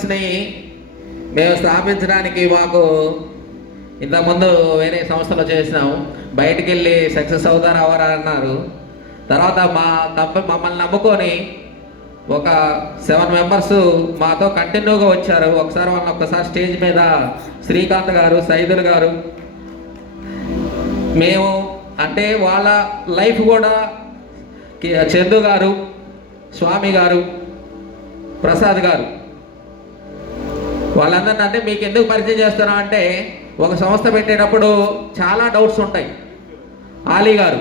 వర్క్స్ని మేము స్థాపించడానికి మాకు ఇంతకుముందు వేరే సంస్థలో చేసినాం. బయటికి వెళ్ళి సక్సెస్ అవుతారా అవరా అన్నారు. తర్వాత మా కంపెనీ మమ్మల్ని నమ్ముకొని ఒక 7 మెంబర్స్ మాతో కంటిన్యూగా వచ్చారు. ఒక్కసారి స్టేజ్ మీద శ్రీకాంత్ గారు, సైదుల్ గారు, మేము అంటే వాళ్ళ లైఫ్ కూడా చందు గారు, స్వామి గారు, ప్రసాద్ గారు, వాళ్ళందరినీ అంటే మీకు ఎందుకు పరిచయం చేస్తున్నాం అంటే ఒక సంస్థ పెట్టేటప్పుడు చాలా డౌట్స్ ఉంటాయి. ఆలీ గారు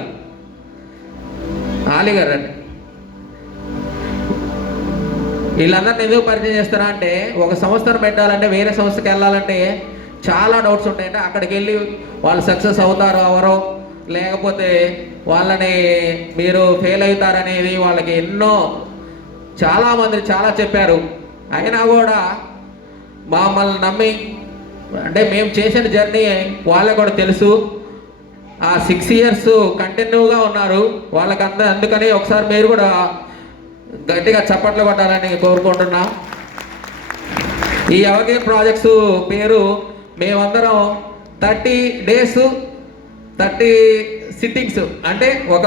అండి, వీళ్ళందరినీ ఎందుకు పరిచయం చేస్తారా అంటే ఒక సంస్థను పెట్టాలంటే వేరే సంస్థకి వెళ్ళాలంటే చాలా డౌట్స్ ఉంటాయి. అంటే అక్కడికి వెళ్ళి వాళ్ళు సక్సెస్ అవుతారో అవరో, లేకపోతే వాళ్ళని మీరు ఫెయిల్ అవుతారనేది వాళ్ళకి చాలామంది చాలా చెప్పారు. అయినా కూడా మమ్మల్ని నమ్మి, అంటే మేము చేసిన జర్నీ వాళ్ళకు కూడా తెలుసు. ఆ 6 ఇయర్స్ కంటిన్యూగా ఉన్నారు వాళ్ళకంతా. అందుకని ఒకసారి మీరు కూడా గట్టిగా చప్పట్లు కొట్టాలని కోరుకుంటున్నాం. ఈ ఎవర్ ప్రాజెక్ట్స్ పేరు మేమందరం 30 days 30 సిట్టింగ్స్, అంటే ఒక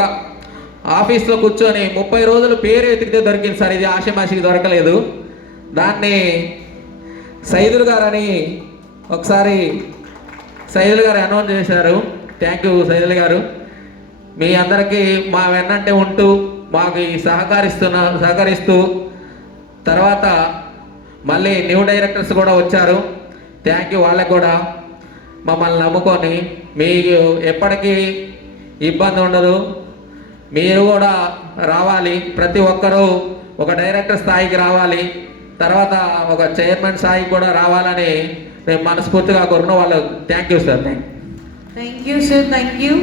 ఆఫీస్లో కూర్చొని 30 రోజులు పేరు ఎతికితే దొరికింది సార్. ఇది ఆషమాషికి దొరకలేదు. దాన్ని సైదుల్ గారు అని ఒకసారి సైదుల్ గారు అనౌన్స్ చేశారు. థ్యాంక్ యూ సైదుల్ గారు. మీ అందరికీ మా వెన్నంటే ఉంటూ మాకు సహకరిస్తూ తర్వాత మళ్ళీ న్యూ డైరెక్టర్స్ కూడా వచ్చారు. Thank you. వాళ్ళకు కూడా మమ్మల్ని నమ్ముకొని మీకు ఎప్పటికీ ఇబ్బంది ఉండదు. మీరు కూడా రావాలి, ప్రతి ఒక్కరూ ఒక డైరెక్టర్ స్థాయికి రావాలి, తర్వాత ఒక చైర్మన్ స్థాయికి కూడా రావాలని మేము మనస్ఫూర్తిగా కోరుకున్న వాళ్ళు. Thank you sir. Thank you sir. Thank you.